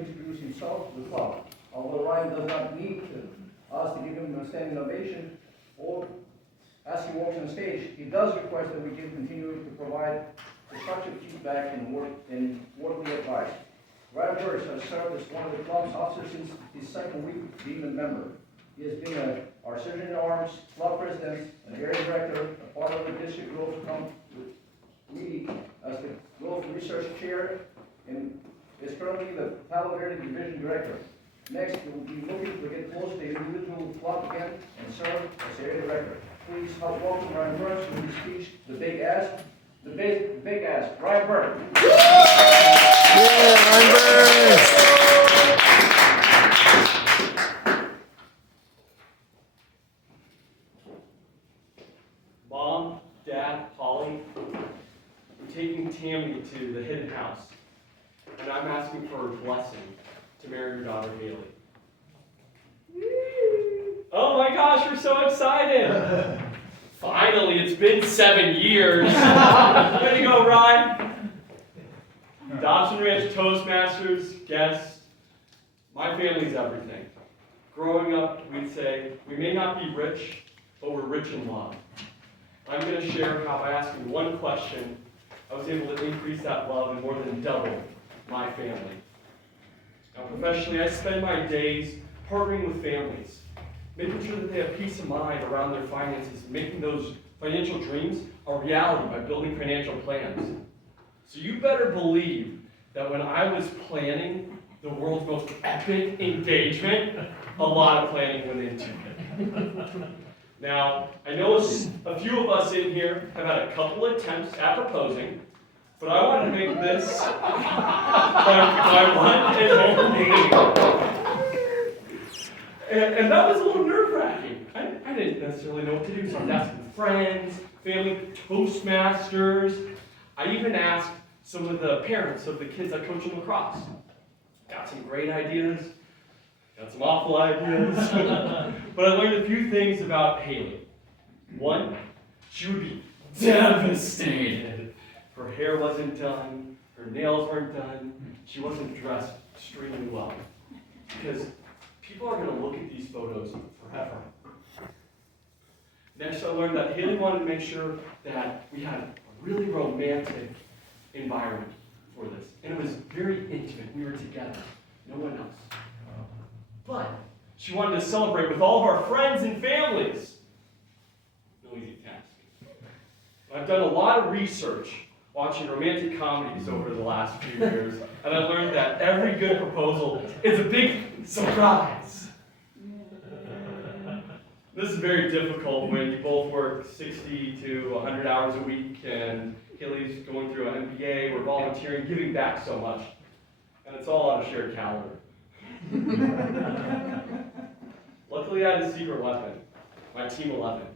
introduce himself to the club. Although Ryan does not need us to give him a standing ovation, or as he walks on stage, he does request that we continue to provide constructive feedback and worldly advice. Ryan Burris has served as one of the club's officers since his second week being a member. He has been our Surgeon-at-Arms, club president, an area director, a part of the district growth committee as the growth research chair, and is currently the Palo Verde division director. Next, we will be looking to get close to the individual club again and serve as area director. Please help welcome Ryan Burris with his speech, The Big Ask. The Big Ask, Ryan Burris. Yeah, Ryan Burris. Mom, Dad, Holly, I'm taking Tammy to the hidden house, and I'm asking for a blessing to marry your daughter, Haley. Oh my gosh, we're so excited! Finally, it's been 7 years. Way to go, Ryan. Dobson Ranch Toastmasters, guests, my family's everything. Growing up, we'd say, we may not be rich, but we're rich in love. I'm going to share how by asking one question, I was able to increase that love and more than double my family. Now, professionally, I spend my days partnering with families, making sure that they have peace of mind around their finances, making those financial dreams a reality by building financial plans. So you better believe that when I was planning the world's most epic engagement, a lot of planning went into it. Now, I know a few of us in here have had a couple attempts at proposing, but I wanted to make this my one and only. And that was a little nerve-wracking. I didn't necessarily know what to do, so I was asking friends, family, Toastmasters. I even asked some of the parents of the kids I coach in lacrosse. Got some great ideas. Got some awful ideas. But I learned a few things about Haley. One, she would be devastated. Her hair wasn't done. Her nails weren't done. She wasn't dressed extremely well. Because people are going to look at these photos forever. Next, I learned that Haley wanted to make sure that we had a really romantic environment for this. And it was very intimate. We were together. No one else. But she wanted to celebrate with all of our friends and families. No easy task. I've done a lot of research watching romantic comedies over the last few years, and I've learned that every good proposal is a big surprise. This is very difficult when you both work 60 to 100 hours a week, and Haley's going through an MBA, we're volunteering, giving back so much, and it's all on a shared calendar. Luckily, I had a secret weapon, my Team 11.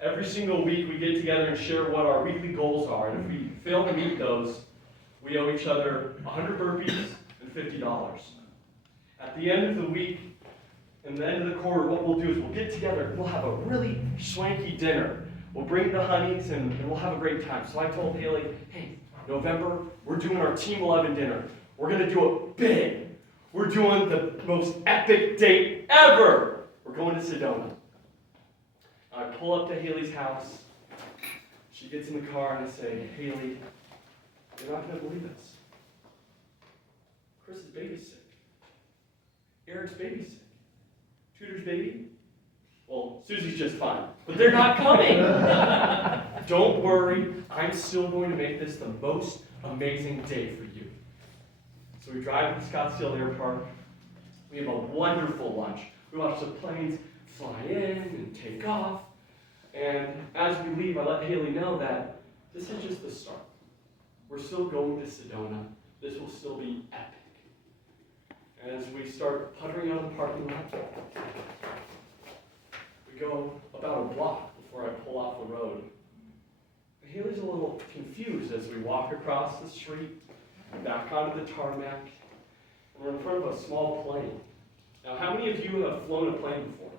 Every single week, we get together and share what our weekly goals are, and if we fail to meet those, we owe each other 100 burpees and $50. At the end of the week, and the end of the quarter, what we'll do is we'll get together and we'll have a really swanky dinner. We'll bring the honeys and we'll have a great time. So I told Haley, hey, November, we're doing our Team 11 dinner. We're going to do it big. We're doing the most epic date ever. We're going to Sedona. I pull up to Haley's house. She gets in the car and I say, Haley, you're not going to believe this. Chris's baby's sick. Eric's baby's sick. Tudor's baby? Well, Susie's just fine. But they're not coming. Don't worry. I'm still going to make this the most amazing day for you. So we drive to Scottsdale Airport. We have a wonderful lunch. We watch the planes fly in and take off. And as we leave, I let Haley know that this is just the start. We're still going to Sedona. This will still be epic. As we start puttering out of the parking lot, we go about a block before I pull off the road. Haley's a little confused as we walk across the street, back onto the tarmac, and we're in front of a small plane. Now, how many of you have flown a plane before?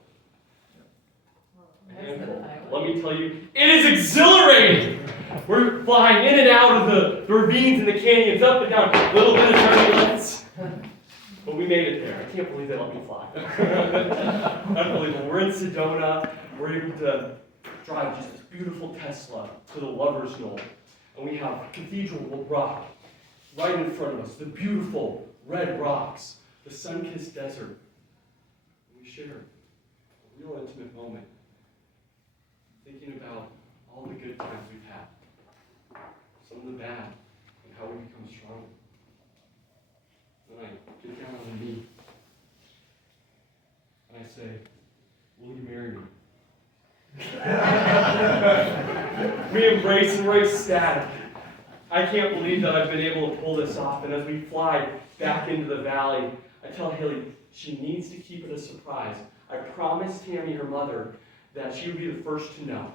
A handful. Let me tell you, it is exhilarating! We're flying in and out of the ravines and the canyons, up and down, a little bit of turbulence. But we made it there. I can't believe they let me fly. Unbelievable. We're in Sedona. We're able to drive just this beautiful Tesla to the Lover's Knoll. And we have Cathedral Rock right in front of us, the beautiful red rocks, the sun-kissed desert. And we share a real intimate moment, thinking about all the good times we've had, some of the bad, and how we become stronger. Then I get down on a knee, and I say, will you marry me? We embrace and we're ecstatic. I can't believe that I've been able to pull this off, and as we fly back into the valley, I tell Haley she needs to keep it a surprise. I promised Tammy, her mother, that she would be the first to know.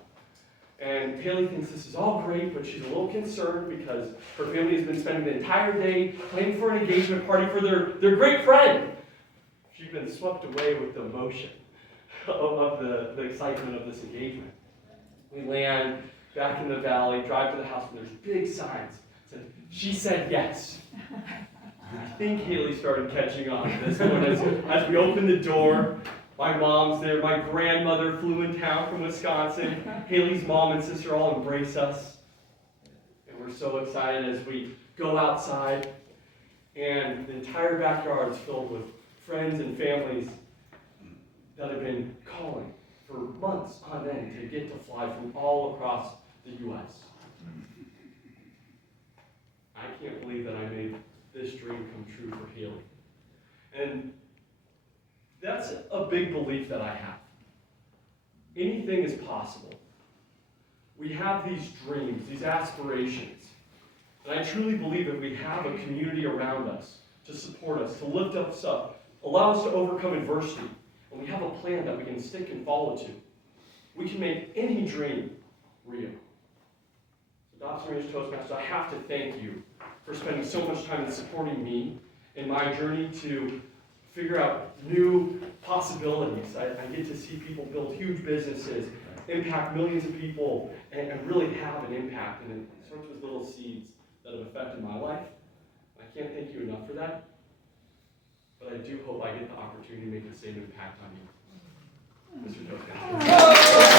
And Haley thinks this is all great, but she's a little concerned because her family has been spending the entire day planning for an engagement party for their great friend. She's been swept away with the emotion of the excitement of this engagement. We land back in the valley, drive to the house, and there's big signs that said, she said yes. I think Haley started catching on to this one as we opened the door. My mom's there. My grandmother flew in town from Wisconsin. Haley's mom and sister all embrace us. And we're so excited as we go outside. And the entire backyard is filled with friends and families that have been calling for months on end to get to fly from all across the U.S. I can't believe that I made this dream come true for Haley. And that's a big belief that I have. Anything is possible. We have these dreams, these aspirations. And I truly believe that we have a community around us to support us, to lift us up, allow us to overcome adversity. And we have a plan that we can stick and follow to. We can make any dream real. So Dobson Ranch Toastmasters, I have to thank you for spending so much time in supporting me in my journey to figure out new possibilities. I get to see people build huge businesses, impact millions of people, and really have an impact. And it starts with little seeds that have affected my life. I can't thank you enough for that. But I do hope I get the opportunity to make the same impact on you, Mr. Toastmaster.